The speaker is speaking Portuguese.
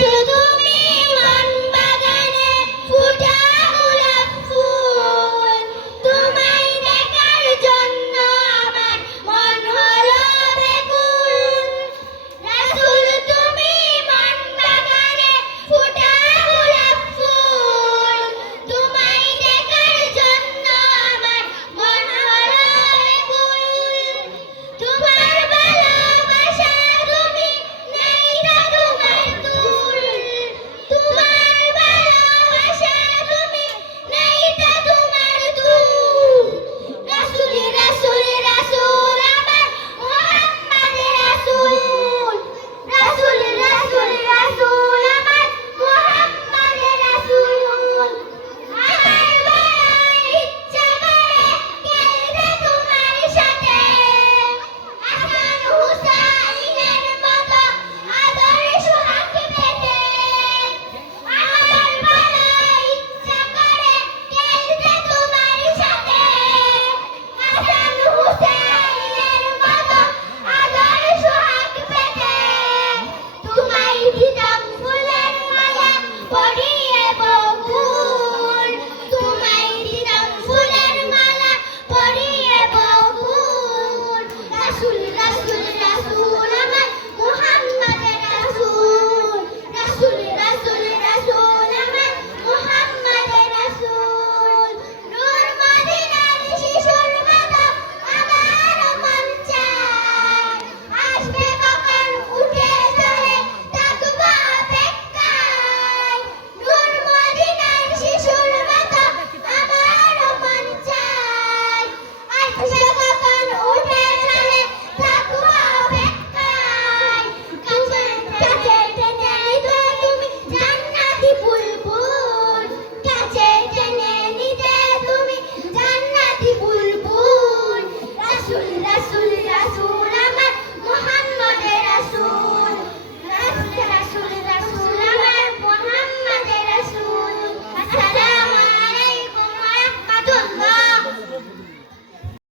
do me பொடி